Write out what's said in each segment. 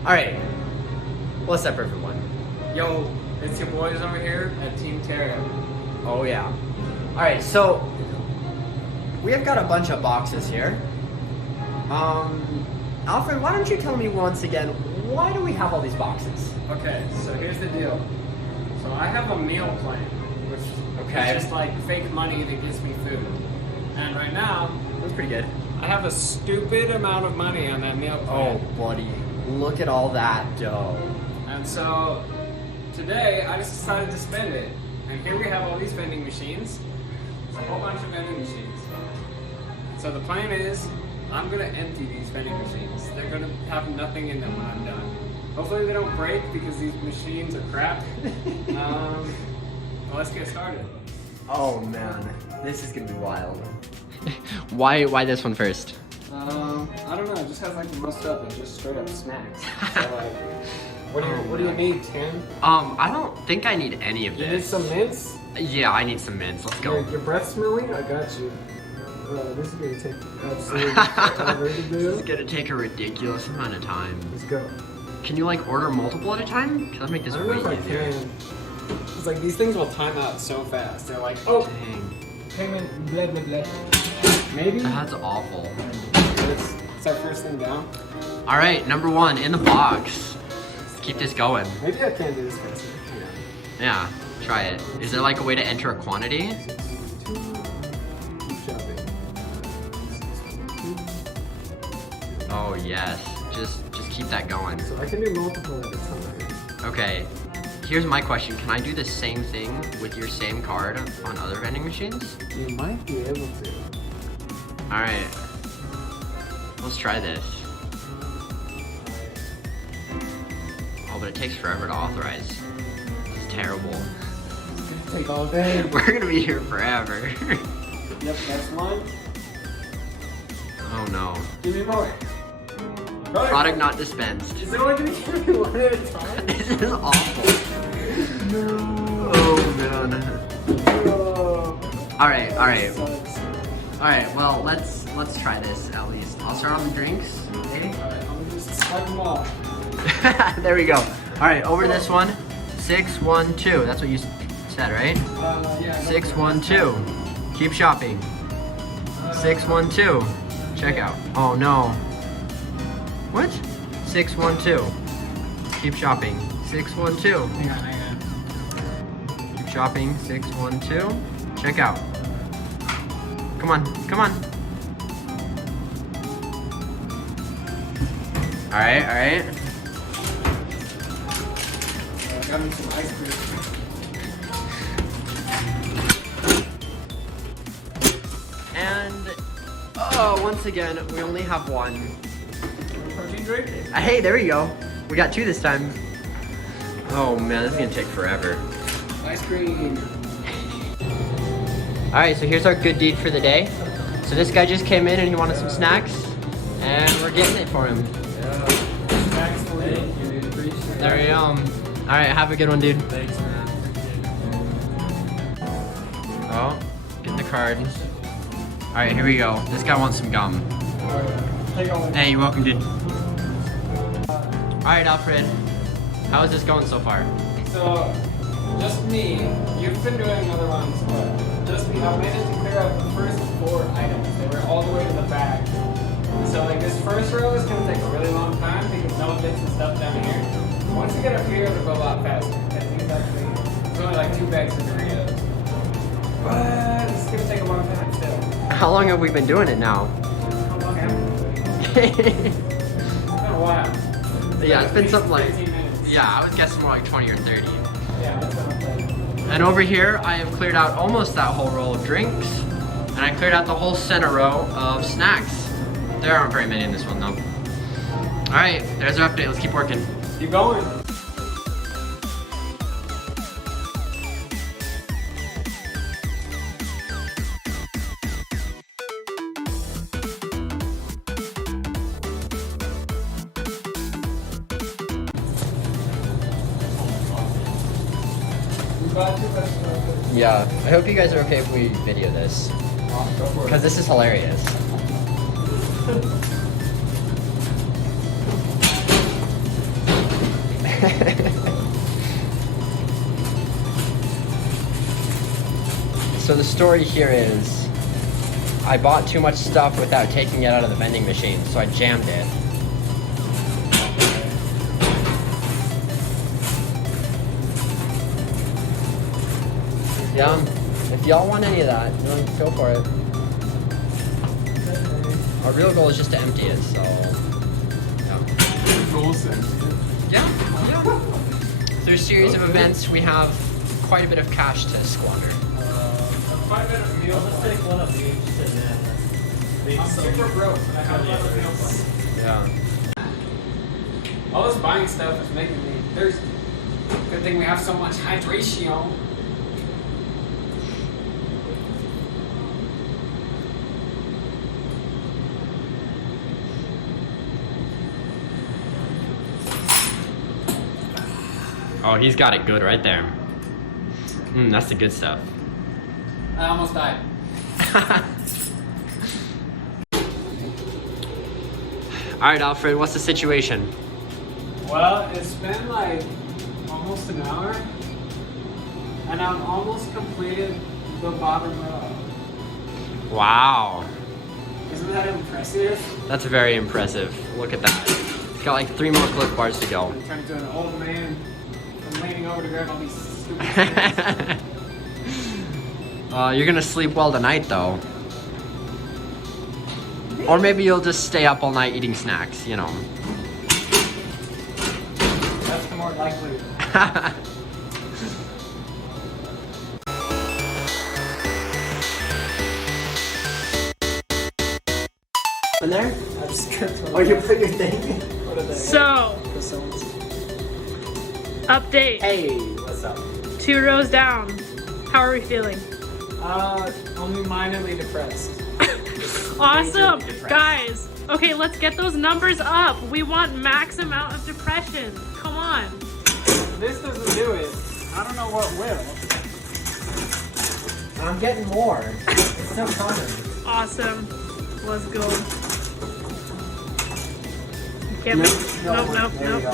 Alright, what's up everyone? Yo, it's your boys over here at Team Terra. Oh yeah. Alright, so we have got a bunch of boxes here. Alfred, why don't you tell me once again, why do we have all these boxes? Okay, so here's the deal. So I have a meal plan, which Okay. is just like fake money that gives me food. And right now, That's pretty good. I have a stupid amount of money on that meal plan. Oh buddy, look at all that dough. And so today, I just decided to spend it. And here we have all these vending machines. There's a whole bunch of vending machines. So the plan is, I'm gonna empty these vending machines. They're gonna have nothing in them when I'm done. Hopefully they don't break because these machines are crap. Well, let's get started. Oh man, this is gonna be wild. Why this one first? I don't know, it just has like the most stuff and just straight up snacks. So like, what do you need, Tim? I don't think I need any of You need this. some mints? Yeah, I need some mints. Let's go. Your breath smelling? I got you. This is gonna take absolutely forever to This is do. gonna take a ridiculous amount of time. Let's go. Can you like order multiple at a time? Cause that'd make this I don't know way if I easier. can. It's like these things will time out so fast. They're like, oh, Dang, payment, blah, blah, blah. Maybe? that's awful. It's our first thing down. All right, number one in the box. Let's keep this going. Maybe I can do this faster. Yeah, try it. Is there like a way to enter a quantity? Keep shopping. Oh yes, just keep that going. So I can do multiple at a time. Okay, here's my question. Can I do the same thing with your same card on other vending machines? You might be able to. All right, let's try this. Oh, but it takes forever to authorize. It's terrible. It's gonna take all day. We're gonna be here forever. Yep, that's one. Oh no. Give me more. Product not dispensed. Is it only gonna give me one at a time? This is awful. No. Oh man. Oh. All right, all right. Sucks. All right, well, let's try this at least. I'll start on the drinks, maybe? Alright, I'm gonna just swipe them all. There we go. All right, over this one. 612. That's what you said, right? Yeah. 612. Keep shopping. 612. Checkout. Oh no. What? 612. Keep shopping. 612. Hang on. Keep shopping. 612. Checkout. Come on, come on. All right, all right. I got me some ice cream. And once again, we only have one. Protein drink? Hey, there we go. We got two this time. Oh man, this is gonna take forever. Ice cream. All right, so here's our good deed for the day. So this guy just came in and he wanted some snacks, and we're getting it for him. Yeah. Thanks for you, dude. Appreciate There we go. All right, have a good one, dude. Thanks, man. Oh, getting the card. All right, here we go. This guy wants some gum. Take all Hey, you're welcome, dude. All right, Alfred. How is this going so far? So, just me. You've been doing other ones, but just me. I managed to clear out the first 4 items. They were all the way to the back. So, like, this first row is going to take a really long time because no one gets the stuff down here. Once you get up here, it'll go a lot faster. Because these actually, it's only like 2 bags of Doritos. But it's going to take a long time still. How long have we been doing it now? How long have we? It's been a while. Yeah, it's been At something least like, 15 minutes. yeah, I was guessing more like 20 or 30. Yeah, that's what I'm saying. And over here, I have cleared out almost that whole row of drinks, and I cleared out the whole center row of snacks. There aren't very many in this one though. All right, there's our update. Let's keep working. Keep going. Yeah, I hope you guys are okay if we video this, Go for because this is hilarious. So the story here is, I bought too much stuff without taking it out of the vending machine, so I jammed it. Yeah, if y'all want any of that, go for it. Our real goal is just to empty it, so yeah. Goal set. Yeah. Through a series of events, we have quite a bit of cash to squander. Quite a bit of meal. Let's take one of each and then I'm super broke, but I have a lot of meal plans. Yeah. All this buying stuff is making me thirsty. Good thing we have so much hydration. Oh, he's got it good right there. That's the good stuff. I almost died. Alright, Alfred, what's the situation? Well, it's been like almost an hour, and I've almost completed the bottom row. Wow. Isn't that impressive? That's very impressive. Look at that. It's got like 3 more click bars to go. I'm turning into an old man. I'm leaning over to grab all these stupid things. You're gonna sleep well tonight, though. Or maybe you'll just stay up all night eating snacks, you know. That's the more likely. in there. I just tripped. Oh, you put your thing. What are they? So, Croissants. update. Hey, what's up? 2 rows down. How are we feeling? Only minorly depressed. Awesome, Majorly depressed. guys. Okay, let's get those numbers up. We want max amount of depression. Come on. This doesn't do it. I don't know what will. I'm getting more. It's so common. Awesome. Let's go. Can't nope, nope, There you nope. go.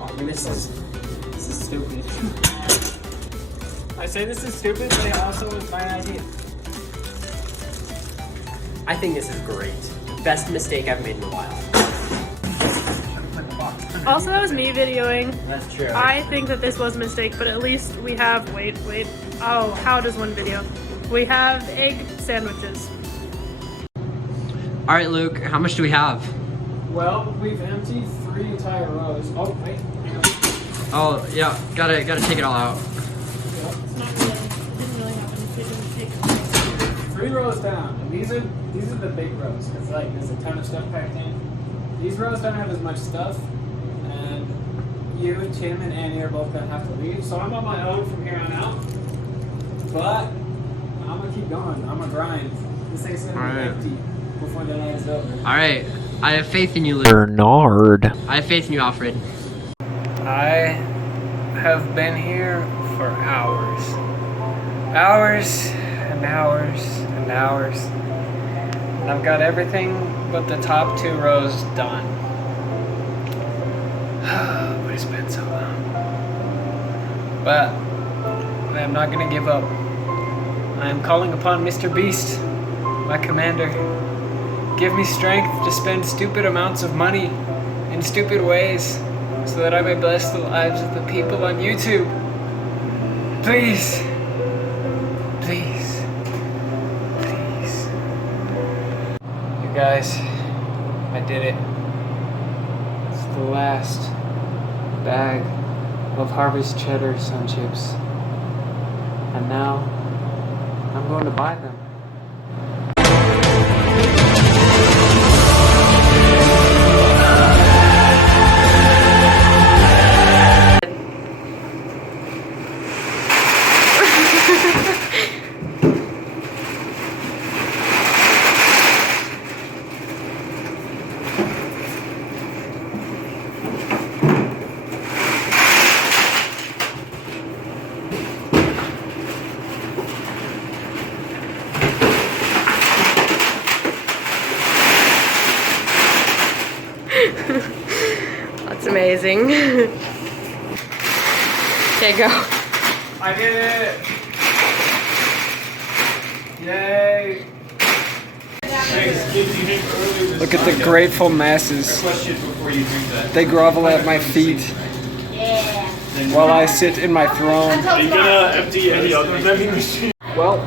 Oh, this is stupid. I say this is stupid, but it also was my idea. I think this is great. Best mistake I've made in a while. Also, that was me videoing. That's true. I think that this was a mistake, but at least we have, wait. Oh, how does one video? We have egg sandwiches. Alright, Luke, how much do we have? Well, we've emptied 3 entire rows. Oh, wait. Hang on. Oh, yeah, gotta take it all out. It's not really, it didn't really happen. It didn't take 3 rows down, and these are the big rows because like there's a ton of stuff packed in. These rows don't have as much stuff, and you, Tim, and Annie are both gonna have to leave. So I'm on my own from here on out. But I'm gonna keep going. I'm gonna grind. This thing's gonna be Alright. empty before the night is over. Alright, I have faith in you, Luke. Bernard. I have faith in you, Alfred. I have been here for hours. Hours and hours and hours. And I've got everything but the top 2 rows done. But it's been so long. But I am not gonna give up. I am calling upon Mr. Beast, my commander. Give me strength to spend stupid amounts of money in stupid ways so that I may bless the lives of the people on YouTube. Please. Please. Please. You guys, I did it. It's the last bag of Harvest Cheddar Sun Chips. And now, I'm going to buy them. That's amazing. Okay, go. I did it! Yay! Look at the grateful masses. They grovel at my feet while I sit in my throne. Are you gonna empty any other vending machine? Well,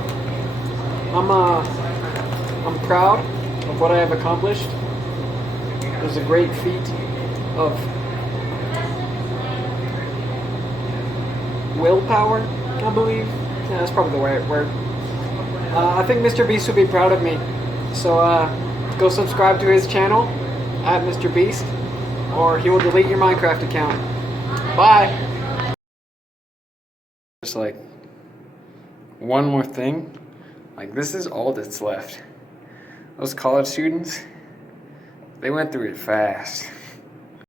I'm proud of what I have accomplished. It was a great feat of willpower, I believe. Yeah, that's probably the right word. I think Mr. Beast would be proud of me. So go subscribe to his channel at Mr. Beast, or he will delete your Minecraft account. Bye. Just like one more thing. Like, this is all that's left. Those college students, they went through it fast.